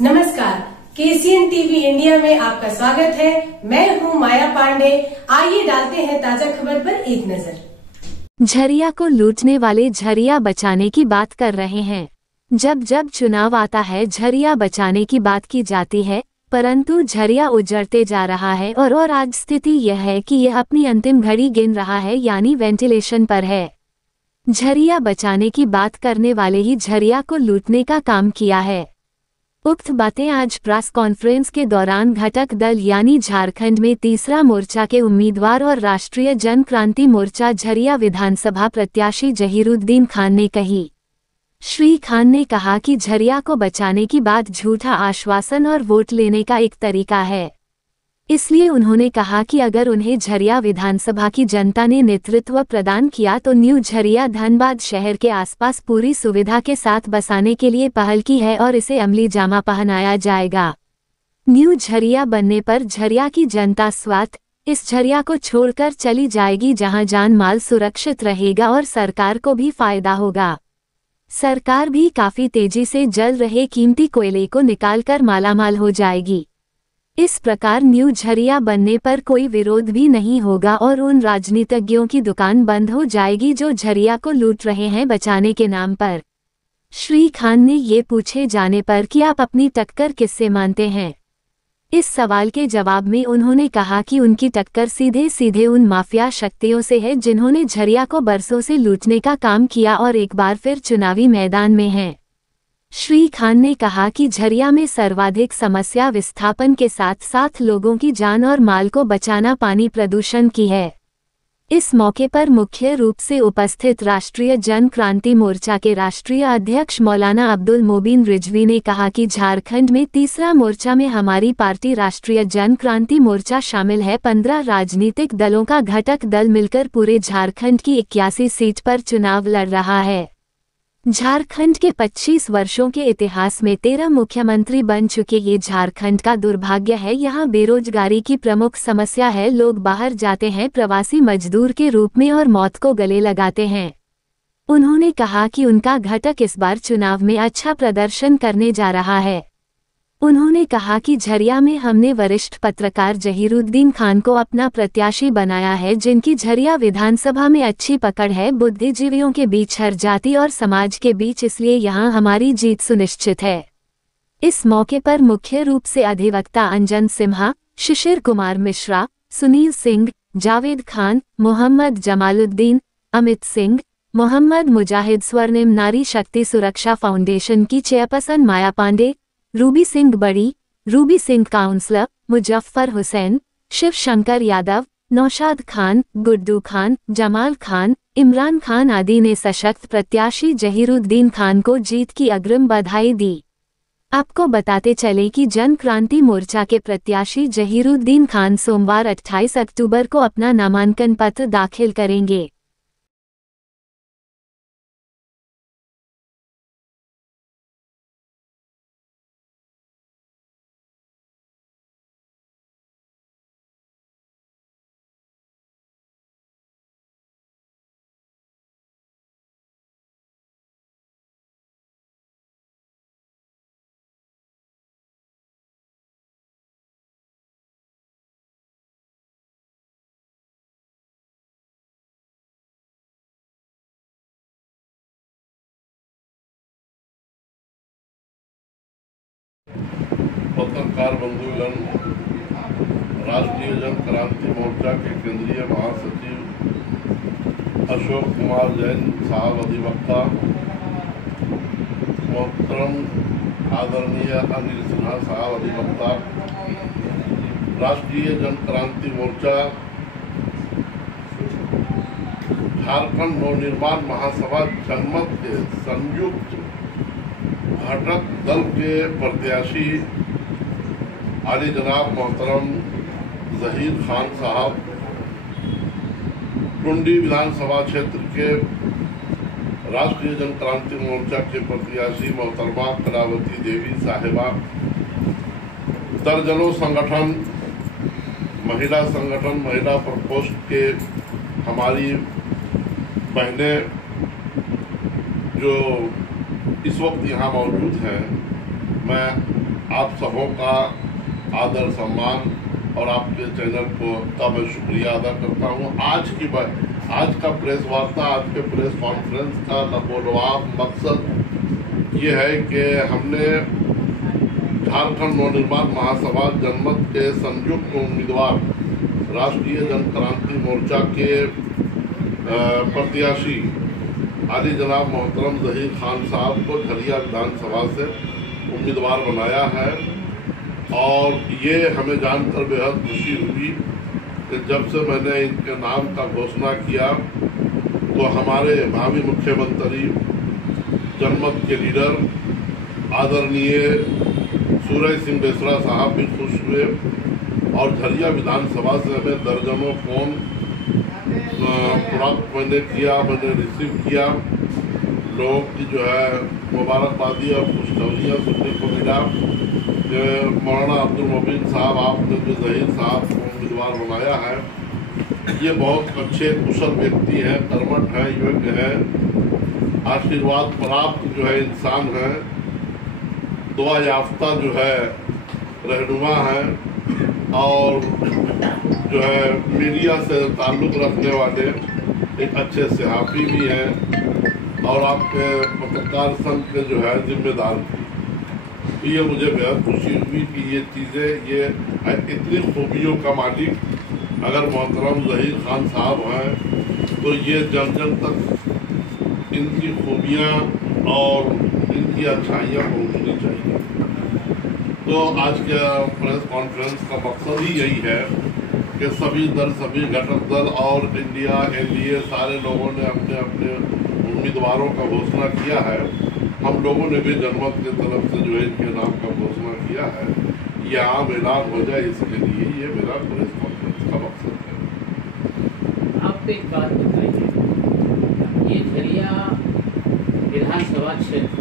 नमस्कार, KCN TV India में आपका स्वागत है। मैं हूं माया पांडे। आइए डालते हैं ताजा खबर पर एक नजर। झरिया को लूटने वाले झरिया बचाने की बात कर रहे हैं। जब जब चुनाव आता है झरिया बचाने की बात की जाती है, परंतु झरिया उजड़ते जा रहा है और आज स्थिति यह है कि यह अपनी अंतिम घड़ी गिन रहा है, यानी वेंटिलेशन पर है। झरिया बचाने की बात करने वाले ही झरिया को लूटने का काम किया है। उक्त बातें आज प्रेस कॉन्फ्रेंस के दौरान घटक दल यानी झारखंड में तीसरा मोर्चा के उम्मीदवार और राष्ट्रीय जन क्रांति मोर्चा झरिया विधानसभा प्रत्याशी जहीरुद्दीन खान ने कही। श्री खान ने कहा कि झरिया को बचाने की बात झूठा आश्वासन और वोट लेने का एक तरीका है। इसलिए उन्होंने कहा कि अगर उन्हें झरिया विधानसभा की जनता ने नेतृत्व प्रदान किया तो न्यू झरिया धनबाद शहर के आसपास पूरी सुविधा के साथ बसाने के लिए पहल की है और इसे अमली जामा पहनाया जाएगा। न्यू झरिया बनने पर झरिया की जनता स्वात इस झरिया को छोड़कर चली जाएगी, जहां जान माल सुरक्षित रहेगा और सरकार को भी फायदा होगा। सरकार भी काफी तेजी से जल रहे कीमती कोयले को निकालकर मालामाल हो जाएगी। इस प्रकार न्यू झरिया बनने पर कोई विरोध भी नहीं होगा और उन राजनीतिज्ञों की दुकान बंद हो जाएगी जो झरिया को लूट रहे हैं बचाने के नाम पर। श्री खान ने ये पूछे जाने पर कि आप अपनी टक्कर किससे मानते हैं, इस सवाल के जवाब में उन्होंने कहा कि उनकी टक्कर सीधे सीधे उन माफिया शक्तियों से है जिन्होंने झरिया को बरसों से लूटने का काम किया और एक बार फिर चुनावी मैदान में हैं। श्री खान ने कहा कि झरिया में सर्वाधिक समस्या विस्थापन के साथ साथ लोगों की जान और माल को बचाना पानी प्रदूषण की है। इस मौके पर मुख्य रूप से उपस्थित राष्ट्रीय जन क्रांति मोर्चा के राष्ट्रीय अध्यक्ष मौलाना अब्दुल मोबिन रिजवी ने कहा कि झारखंड में तीसरा मोर्चा में हमारी पार्टी राष्ट्रीय जन क्रांति मोर्चा शामिल है। 15 राजनीतिक दलों का घटक दल मिलकर पूरे झारखंड की 81 सीट पर चुनाव लड़ रहा है। झारखंड के 25 वर्षों के इतिहास में 13 मुख्यमंत्री बन चुके ये झारखंड का दुर्भाग्य है। यहाँ बेरोजगारी की प्रमुख समस्या है। लोग बाहर जाते हैं प्रवासी मजदूर के रूप में और मौत को गले लगाते हैं। उन्होंने कहा कि उनका घटक इस बार चुनाव में अच्छा प्रदर्शन करने जा रहा है। उन्होंने कहा कि झरिया में हमने वरिष्ठ पत्रकार जहीरुद्दीन खान को अपना प्रत्याशी बनाया है, जिनकी झरिया विधानसभा में अच्छी पकड़ है बुद्धिजीवियों के बीच, हर जाति और समाज के बीच, इसलिए यहां हमारी जीत सुनिश्चित है। इस मौके पर मुख्य रूप से अधिवक्ता अंजन सिम्हा, शिशिर कुमार मिश्रा, सुनील सिंह, जावेद खान, मोहम्मद जमालुद्दीन, अमित सिंह, मोहम्मद मुजाहिद, स्वर्णिम नारी शक्ति सुरक्षा फाउंडेशन की चेयरपर्सन माया पांडे, रूबी सिंह बड़ी, रूबी सिंह काउंसलर, मुजफ्फर हुसैन, शिव शंकर यादव, नौशाद खान, गुड्डू खान, जमाल खान, इमरान खान आदि ने सशक्त प्रत्याशी जहीरुद्दीन खान को जीत की अग्रिम बधाई दी। आपको बताते चले कि जन क्रांति मोर्चा के प्रत्याशी जहीरुद्दीन खान सोमवार 28 अक्टूबर को अपना नामांकन पत्र दाखिल करेंगे। पत्रकार बंधुगण, राष्ट्रीय जन क्रांति मोर्चा के केंद्रीय महासचिव अशोक कुमार जैन साहब, अधिवक्ता मोहतरम आदरणीय अनिल सिन्हा साहब, अधिवक्ता, राष्ट्रीय जन क्रांति मोर्चा झारखंड नवनिर्माण महासभा जनमत के संयुक्त घटक दल के प्रत्याशी आली जनाब मोहतरम जहीर खान साहब, टुंडी विधानसभा क्षेत्र के राष्ट्रीय जन क्रांति मोर्चा के प्रत्याशी मोहतरमा कलावती देवी साहिबा, दर्जनों संगठन, महिला संगठन, महिला प्रकोष्ठ के हमारी बहनें जो इस वक्त यहाँ मौजूद हैं, मैं आप सबों का आदर सम्मान और आपके चैनल को का मैं शुक्रिया अदा करता हूँ। आज का प्रेस वार्ता, आज के प्रेस कॉन्फ्रेंस का लबोलवाब मकसद ये है कि हमने झारखंड नवनिर्माण महासभा जनमत के संयुक्त उम्मीदवार राष्ट्रीय जनक्रांति मोर्चा के प्रत्याशी आली जनाब मोहतरम जहीर खान साहब को झरिया विधानसभा से उम्मीदवार बनाया है। और ये हमें जानकर बेहद खुशी हुई कि जब से मैंने इनके नाम का घोषणा किया तो हमारे भावी मुख्यमंत्री, जनमत के लीडर आदरणीय सूरज सिंह बेसरा साहब भी खुश हुए और झरिया विधानसभा से हमें दर्जनों फोन प्राप्त मैंने रिसीव किया। लोगों की जो है मुबारकबादी और खुशखबरियाँ सुनने को मिला। मौलाना अब्दुल मोबिन साहब, आपने जो जहीर साहब को उम्मीदवार बनाया है, ये बहुत अच्छे कुशल व्यक्ति हैं, कर्मठ हैं, योग्य हैं, आशीर्वाद प्राप्त जो है इंसान हैं, दुआ याफ्ता जो है रहनुमा हैं और जो है मीडिया से ताल्लुक़ रखने वाले एक अच्छे सहाफ़ी भी हैं और आपके पत्रकार संघ के जो है जिम्मेदार भी। ये मुझे बेहद खुशी हुई कि ये चीज़ें, ये इतनी खूबियों का मालिक अगर मोहतरम जहीर खान साहब हैं तो ये जन जन तक इनकी खूबियाँ और इनकी अच्छाइयाँ पहुँचनी चाहिए। तो आज के प्रेस कॉन्फ्रेंस का मकसद ही यही है कि सभी घटक दल और इंडिया एनडीए सारे लोगों ने अपने अपने उम्मीदवारों का घोषणा किया है। हम लोगों ने भी जनमत की तरफ से जो है इनके नाम का घोषणा किया है। ये आम ऐलान हो जाए, इसके लिए ये मेरा प्रेस कॉन्फ्रेंस का मकसद है। आप एक बात बताइए, ये झरिया विधानसभा क्षेत्र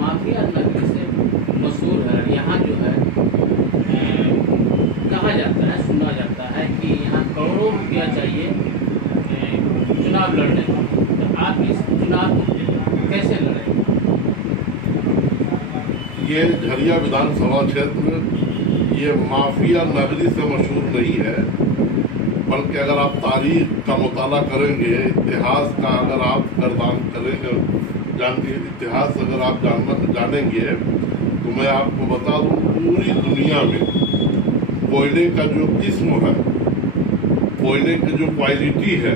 माफिया नगरी से मशहूर है। यहाँ जो है कहा जाता है, सुना जाता है कि यहाँ करोड़ों रुपया चाहिए चुनाव लड़ने में। तो आप इस चुनाव को कैसे लड़ेंगे? ये झरिया विधानसभा क्षेत्र ये माफिया नगरी से मशहूर नहीं है, बल्कि अगर आप तारीख का मुताला करेंगे, इतिहास का अगर आप गर्दान करेंगे, इतिहास अगर आप जानेंगे तो मैं आपको बता दूं, पूरी दुनिया में कोयले का जो किस्म है, कोयले की जो क्वालिटी है,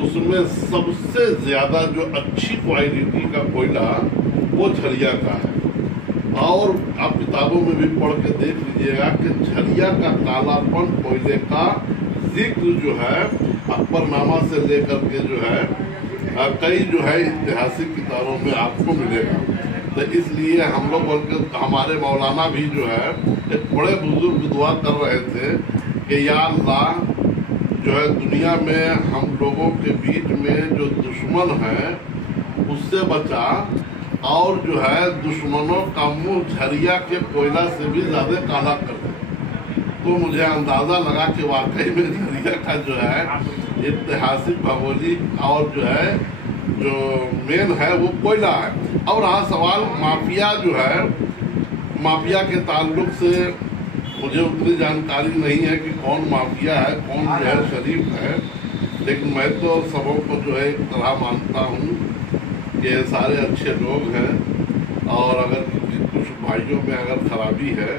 उसमें सबसे ज्यादा जो अच्छी क्वालिटी का कोयला वो झरिया का है। और आप किताबों में भी पढ़ के देख लीजिएगा कि झरिया का कालापन कोयले का जिक्र जो है अकबरनामा से लेकर के जो है कई जो है ऐतिहासिक किताबों में आपको मिलेगा। तो इसलिए हम लोग, बल्कि हमारे मौलाना भी जो है एक बड़े बुजुर्ग दुआ कर रहे थे कि या अल्लाह जो है दुनिया में हम लोगों के बीच में जो दुश्मन है उससे बचा, और जो है दुश्मनों का मुंह झरिया के कोयला से भी ज्यादा काला कर दे। तो मुझे अंदाजा लगा कि वाकई में झरिया का जो है ऐतिहासिक, भौगोलिक और जो है जो मेन है वो कोयला है। और हाँ, सवाल माफिया जो है, माफिया के ताल्लुक से मुझे उतनी जानकारी नहीं है कि कौन माफिया है, कौन जो है शरीफ है, लेकिन मैं तो सबों को जो है एक तरह मानता हूँ कि सारे अच्छे लोग हैं। और अगर कुछ भाइयों में अगर खराबी है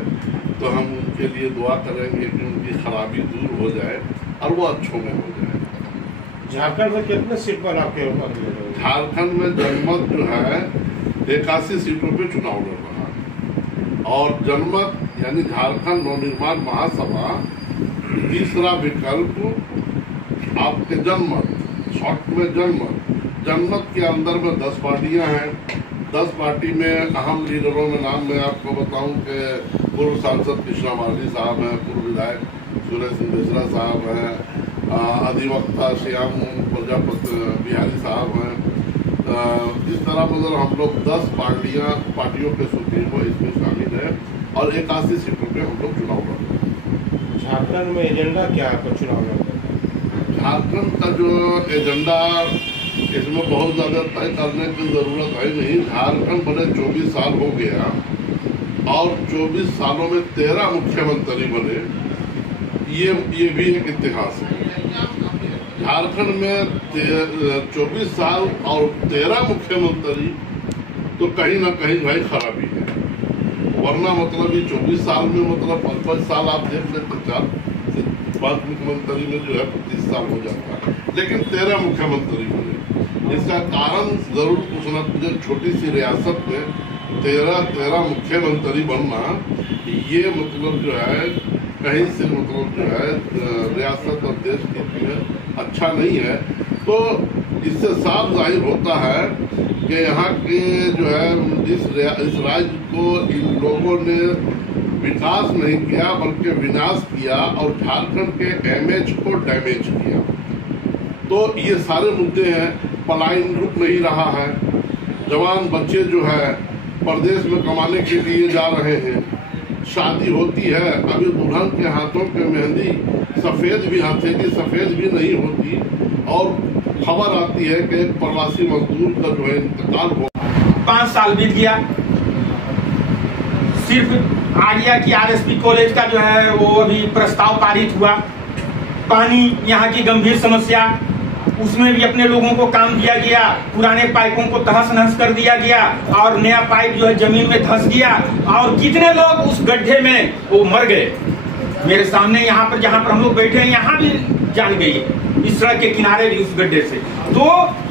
तो हम उनके लिए दुआ करेंगे कि उनकी खराबी दूर हो जाए और वो अच्छों में हो जाए। झारखंड में कितने सीट पर आपके? झारखंड में जनमत जो है 81 सीटों पे चुनाव लड़ रहा है और जनमत यानी झारखंड नवनिर्माण महासभा तीसरा विकल्प आपके जनमत, शॉर्ट में जनमत के अंदर में 10 पार्टियां हैं। 10 पार्टी में अहम लीडरों में नाम मैं आपको बताऊं कि पूर्व सांसद कृष्णा मार्डी साहब हैं, पूर्व विधायक सूरज सिंह बेसरा साहब हैं, अधिवक्ता श्याम प्रजापति बिहारी साहब हैं। इस तरह मतलब हम लोग 10 पार्टियों के सुप्रीम को इसमें शामिल है और 81 सीटों पे हम लोग चुनाव लड़ रहे हैं। झारखंड में एजेंडा क्या है चुनाव में? झारखंड का जो एजेंडा, इसमें बहुत ज्यादा तय करने की जरूरत है नहीं। झारखंड बने 24 साल हो गया और 24 सालों में 13 मुख्यमंत्री बने, ये भी एक इतिहास है। झारखंड में 24 साल और 13 मुख्यमंत्री तो कहीं ना कहीं भाई खराबी है, वरना मतलब ये 24 साल में मतलब 5-5 साल आप देख लेते, 4-5 मुख्यमंत्री में जो है 25 साल हो जाता है, लेकिन 13 मुख्यमंत्री बने। इसका कारण जरूर कुछ ना कुछ, छोटी सी रियासत में 13 मुख्यमंत्री बनना, ये मतलब जो है कहीं से मतलब जो है रियासत और देश के लिए अच्छा नहीं है। तो इससे साफ जाहिर होता है कि यहाँ के जो है इस राज्य को इन लोगों ने विकास नहीं किया बल्कि विनाश किया और झारखंड के इमेज को डैमेज किया। तो ये सारे मुद्दे हैं। पलायन रुक नहीं रहा है, जवान बच्चे जो है परदेश में कमाने के लिए जा रहे हैं, शादी होती है, अभी दुल्हन के हाथों के मेहंदी सफेद भी हथेली सफेद भी नहीं होती, और खबर आती है कि प्रवासी मजदूर का जो है इंतकाल हो। 5 साल बीत गया, सिर्फ आ गया कि आरएसपी कॉलेज का जो है वो अभी प्रस्ताव पारित हुआ। पानी यहाँ की गंभीर समस्या, उसमें भी अपने लोगों को काम दिया गया, पुराने पाइपों को तहस नहस कर दिया गया और नया पाइप जो है जमीन में धंस गया, और कितने लोग उस गड्ढे में वो मर गए। मेरे सामने यहाँ पर जहाँ पर हम लोग बैठे हैं, यहाँ भी जान गई, इस सड़क के किनारे भी उस गड्ढे से। तो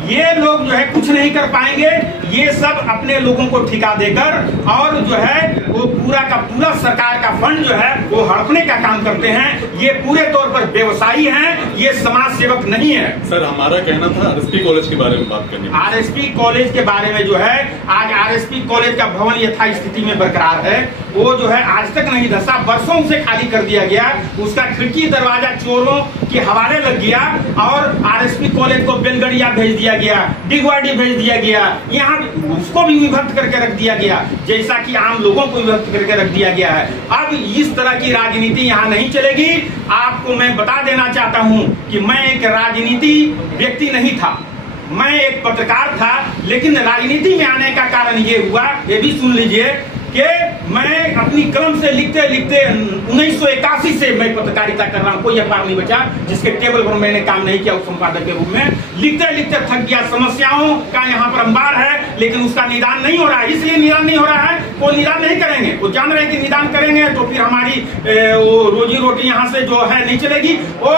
ये लोग जो है कुछ नहीं कर पाएंगे, ये सब अपने लोगों को ठिका देकर और जो है वो पूरा का पूरा सरकार का फंड जो है वो हड़पने का काम करते हैं। ये पूरे तौर पर व्यवसायी हैं, ये समाज सेवक नहीं है। सर, हमारा कहना था आरएसपी कॉलेज के बारे में बात करनी। आरएसपी कॉलेज के बारे में जो है, आज आरएसपी कॉलेज का भवन यथास्थिति में बरकरार है। वो जो है आज तक नहीं धसा, बरसों से खाली कर दिया गया, उसका खिड़की दरवाजा चोरों के हवाले लग गया और आरएसपी कॉलेज को बेलगड़िया भेज दिया गया, डिगवाड़ी भेज दिया गया, यहाँ उसको भी विभक्त करके रख दिया गया, जैसा कि आम लोगों को विभक्त करके रख दिया गया है। अब इस तरह की राजनीति यहाँ नहीं चलेगी। आपको मैं बता देना चाहता हूँ कि मैं एक राजनीति व्यक्ति नहीं था, मैं एक पत्रकार था, लेकिन राजनीति में आने का कारण ये हुआ, ये भी सुन लीजिए कि मैं अपनी कलम से लिखते लिखते 1981 से मैं पत्रकारिता कर रहा हूँ। कोई अखबार नहीं बचा जिसके टेबल पर मैंने काम नहीं किया उस संपादक के रूप में। लिखते लिखते थक गया। समस्याओं का यहाँ पर अंबार है, लेकिन उसका निदान नहीं हो रहा है। इसलिए निदान नहीं हो रहा है, वो निदान नहीं करेंगे, वो जान रहे हैं कि निदान करेंगे तो फिर हमारी वो रोजी रोटी यहाँ से जो है नहीं चलेगी। वो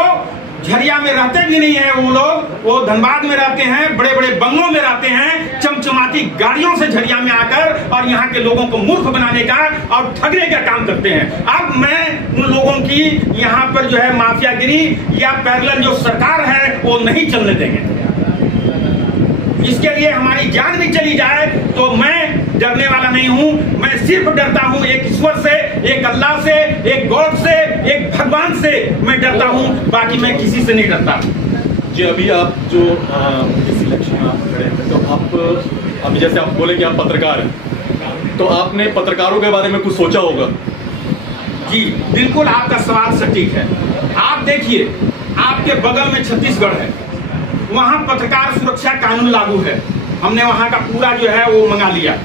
झरिया में रहते भी नहीं है वो लोग, वो धनबाद में रहते हैं, बड़े बड़े बंगलों में रहते हैं, चमचमाती गाड़ियों से झरिया में आकर और यहाँ के लोगों को मूर्ख बनाने का और ठगने का काम करते हैं। अब मैं उन लोगों की यहाँ पर जो है माफियागिरी या पैरेलल जो सरकार है वो नहीं चलने देंगे। इसके लिए हमारी जान भी चली जाए तो मैं डरने वाला नहीं हूँ। मैं सिर्फ डरता हूँ एक ईश्वर से, एक अल्लाह से, एक गॉड से, एक भगवान से मैं डरता हूँ, बाकी मैं किसी से नहीं डरता। जी, अभी आप जो इस इलेक्शन में आप खड़े हैं, तो आप अभी जैसे आप बोले कि आप पत्रकार हैं, तो आपने पत्रकारों के बारे में कुछ सोचा होगा? जी बिल्कुल, आपका सवाल सटीक है। आप देखिए, आपके बगल में छत्तीसगढ़ है, वहां पत्रकार सुरक्षा कानून लागू है। हमने वहां का पूरा जो है वो मंगा लिया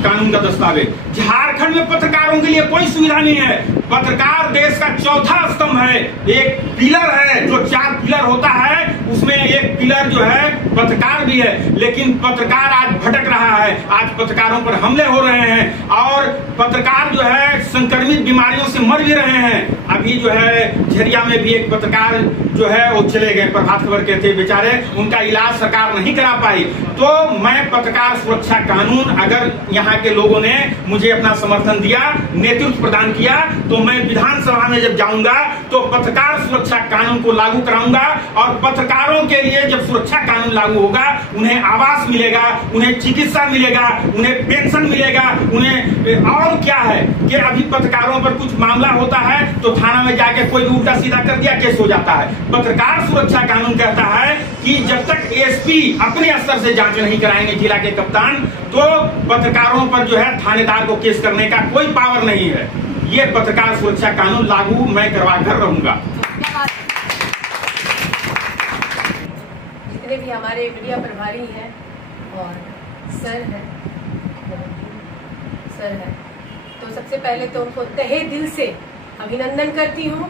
कानून का दस्तावेज। झारखंड में पत्रकारों के लिए कोई सुविधा नहीं है। पत्रकार देश का चौथा स्तंभ है। एक पिलर है, जो 4 पिलर होता है उसमें एक पिलर जो है पत्रकार भी है, लेकिन पत्रकार आज भटक रहा है। आज पत्रकारों पर हमले हो रहे हैं और पत्रकार जो है संक्रमित बीमारियों से मर भी रहे हैं। अभी जो है झरिया में भी एक पत्रकार जो है वो चले गए, प्रभात खबर के थे बेचारे, उनका इलाज सरकार नहीं करा पाई। तो मैं पत्रकार सुरक्षा कानून, अगर यहाँ के लोगों ने मुझे अपना समर्थन दिया, नेतृत्व प्रदान किया, तो मैं विधानसभा में जब जाऊंगा तो पत्रकार सुरक्षा कानून को लागू कराऊंगा। और पत्रकारों के लिए जब सुरक्षा कानून लागू होगा, उन्हें आवास मिलेगा, उन्हें चिकित्सा मिलेगा, उन्हें पेंशन मिलेगा, उन्हें और क्या है कि अभी पत्रकारों पर कुछ मामला होता है तो थाना में जाके कोई भी उल्टा सीधा कर दिया, केस हो जाता है। पत्रकार सुरक्षा कानून कहता है कि जब तक एसपी अपने स्तर से जांच नहीं कराएंगे, जिला के कप्तान, तो पत्रकारों पर जो है थानेदार को केस करने का कोई पावर नहीं है। ये पत्रकार सुरक्षा कानून लागू मैं करवा कर रहूंगा। जितने भी हमारे मीडिया प्रभारी हैं और सर है तो सबसे पहले तो उनको तहे दिल से अभिनंदन करती हूँ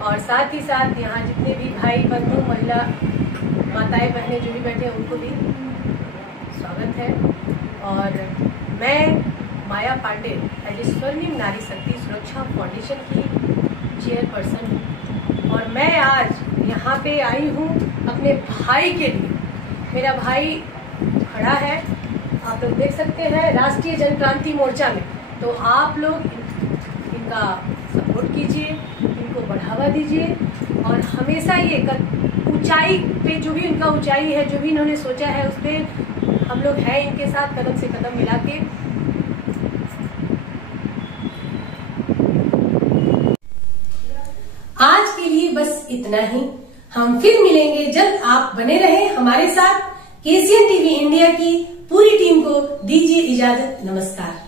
और साथ ही साथ यहाँ जितने भी भाई बंधु महिला माताएं बहनें जो भी बैठे हैं उनको भी स्वागत है। और मैं माया पांडे एज ए स्वर्णिम नारी शक्ति सुरक्षा फाउंडेशन की चेयरपर्सन हूँ और मैं आज यहाँ पे आई हूँ अपने भाई के लिए। मेरा भाई खड़ा है, आप लोग देख सकते हैं राष्ट्रीय जनक्रांति मोर्चा में, तो आप लोग इनका सपोर्ट कीजिए, इनको बढ़ावा दीजिए और हमेशा ये ऊंचाई पे जो भी उनका ऊंचाई है, जो भी इन्होंने सोचा है, उस पर हम लोग हैं इनके साथ कदम से कदम मिला के। आज के लिए बस इतना ही। हम फिर मिलेंगे जल्द। आप बने रहें हमारे साथ। KCN टीवी इंडिया की पूरी टीम को दीजिए इजाजत। नमस्कार।